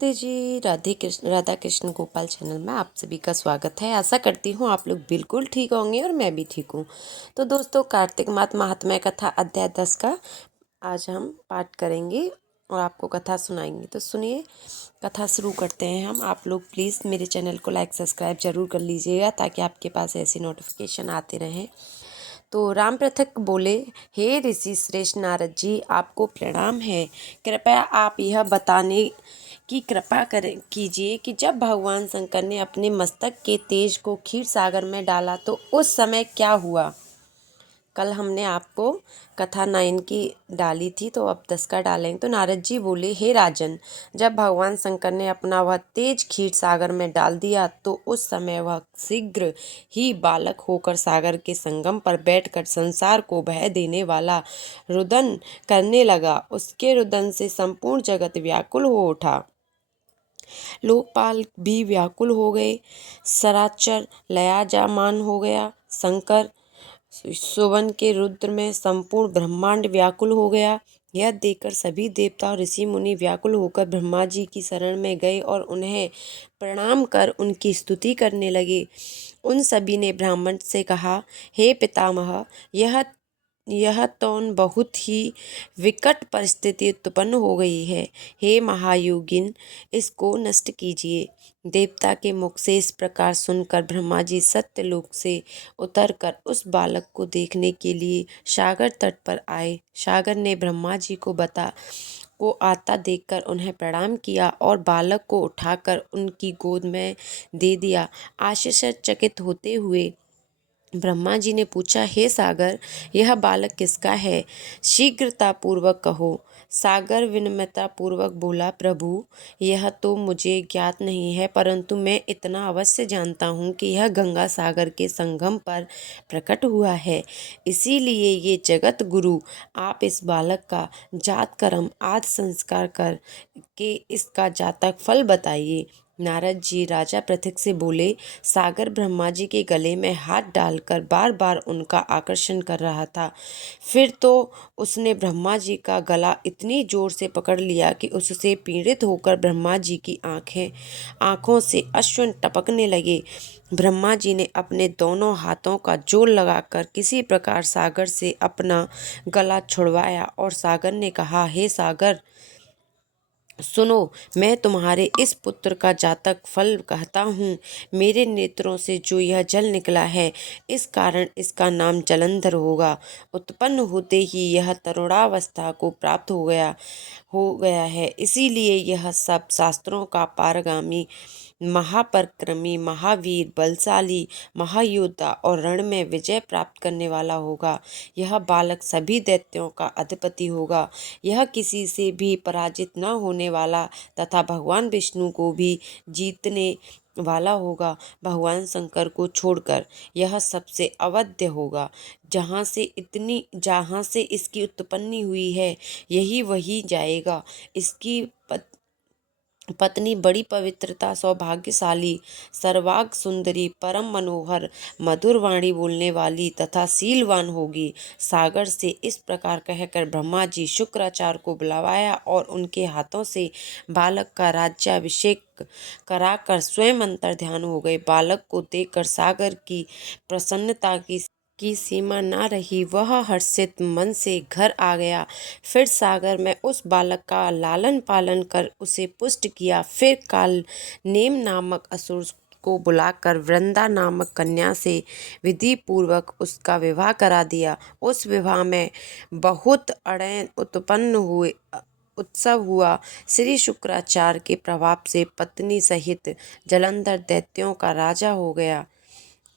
Radha Krishna Gopal channel में आप सभी का स्वागत है। आशा करती हूँ आप लोग बिल्कुल ठीक होंगे और मैं भी ठीक हूँ। तो दोस्तों, कार्तिक मास महात्म्य कथा अध्याय 10 का आज हम पाठ करेंगे और आपको कथा सुनाएंगे। तो सुनिए, कथा शुरू करते हैं हम। आप लोग प्लीज़ मेरे चैनल को लाइक सब्सक्राइब जरूर कर लीजिएगा ताकि आपके पास ऐसी नोटिफिकेशन आते रहें। तो राम पृथक बोले, हे ऋषि श्रेष्ठ नारद जी, आपको प्रणाम है। कृपया आप यह बताने की कृपा करें कीजिए कि जब भगवान शंकर ने अपने मस्तक के तेज को क्षीर सागर में डाला तो उस समय क्या हुआ। कल हमने आपको कथा 9 की डाली थी, तो अब 10 का डालेंगे। तो नारद जी बोले, हे राजन, जब भगवान शंकर ने अपना वह तेज क्षीर सागर में डाल दिया तो उस समय वह शीघ्र ही बालक होकर सागर के संगम पर बैठकर संसार को भय देने वाला रुदन करने लगा। उसके रुदन से संपूर्ण जगत व्याकुल हो उठा। लोकपाल भी व्याकुल हो गए। सराचर लयाजामान हो गया। शंकर सुवन के रुद्र में संपूर्ण ब्रह्मांड व्याकुल हो गया। यह देखकर सभी देवता और ऋषि मुनि व्याकुल होकर ब्रह्मा जी की शरण में गए और उन्हें प्रणाम कर उनकी स्तुति करने लगे। उन सभी ने ब्राह्मण से कहा, हे पितामह, यह तो बहुत ही विकट परिस्थिति उत्पन्न हो गई है। हे महायोगिन, इसको नष्ट कीजिए। देवता के मुख से इस प्रकार सुनकर ब्रह्मा जी सत्यलोक से उतरकर उस बालक को देखने के लिए सागर तट पर आए। सागर ने ब्रह्मा जी को आता देखकर उन्हें प्रणाम किया और बालक को उठाकर उनकी गोद में दे दिया। आश्चर्यचकित होते हुए ब्रह्मा जी ने पूछा, हे सागर, यह बालक किसका है? शीघ्रता पूर्वक कहो। सागर विनम्रता पूर्वक बोला, प्रभु, यह तो मुझे ज्ञात नहीं है, परंतु मैं इतना अवश्य जानता हूँ कि यह गंगा सागर के संगम पर प्रकट हुआ है। इसीलिए ये जगत गुरु, आप इस बालक का जात कर्म आदि संस्कार कर के इसका जातक फल बताइए। नारद जी राजा पृथक से बोले, सागर ब्रह्मा जी के गले में हाथ डालकर बार बार उनका आकर्षण कर रहा था। फिर तो उसने ब्रह्मा जी का गला इतनी जोर से पकड़ लिया कि उससे पीड़ित होकर ब्रह्मा जी की आंखों से अश्रु टपकने लगे। ब्रह्मा जी ने अपने दोनों हाथों का जोर लगाकर किसी प्रकार सागर से अपना गला छुड़वाया और सागर ने कहा, हे सागर, सुनो, मैं तुम्हारे इस पुत्र का जातक फल कहता हूँ। मेरे नेत्रों से जो यह जल निकला है, इस कारण इसका नाम जलंधर होगा। उत्पन्न होते ही यह तरुणावस्था को प्राप्त हो गया है। इसीलिए यह सब शास्त्रों का पारगामी, महापराक्रमी, महावीर, बलशाली, महायोद्धा और रण में विजय प्राप्त करने वाला होगा। यह बालक सभी दैत्यों का अधिपति होगा। यह किसी से भी पराजित न होने वाला तथा भगवान विष्णु को भी जीतने वाला होगा। भगवान शंकर को छोड़कर यह सबसे अवध्य होगा। जहाँ से इसकी उत्पत्ति हुई है, यही वही जाएगा। इसकी पत्नी बड़ी पवित्रता, सौभाग्यशाली, सर्वांग सुंदरी, परम मनोहर, मधुर वाणी बोलने वाली तथा शीलवान होगी। सागर से इस प्रकार कहकर ब्रह्मा जी शुक्राचार्य को बुलवाया और उनके हाथों से बालक का राज्याभिषेक कराकर स्वयं अंतर ध्यान हो गए। बालक को देखकर सागर की प्रसन्नता की सीमा ना रही। वह हर्षित मन से घर आ गया। फिर सागर में उस बालक का लालन पालन कर उसे पुष्ट किया। फिर काल नेम नामक असुर को बुलाकर वृंदा नामक कन्या से विधि पूर्वक उसका विवाह करा दिया। उस विवाह में बहुत अड़ैन उत्पन्न हुए। उत्सव हुआ। श्री शुक्राचार्य के प्रभाव से पत्नी सहित जलंधर दैत्यों का राजा हो गया।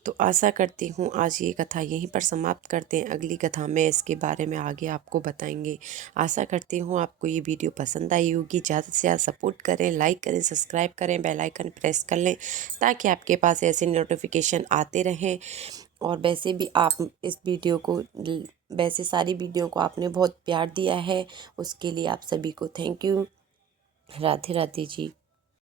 तो आशा करती हूँ आज ये कथा यहीं पर समाप्त करते हैं। अगली कथा में इसके बारे में आगे आपको बताएंगे। आशा करती हूँ आपको ये वीडियो पसंद आई होगी। ज़्यादा से ज़्यादा सपोर्ट करें, लाइक करें, सब्सक्राइब करें, बेल आइकन प्रेस कर लें ताकि आपके पास ऐसे नोटिफिकेशन आते रहें। और वैसे भी आप इस वीडियो को वैसे सारी वीडियो को आपने बहुत प्यार दिया है, उसके लिए आप सभी को thank you. Radhe Radhe ji.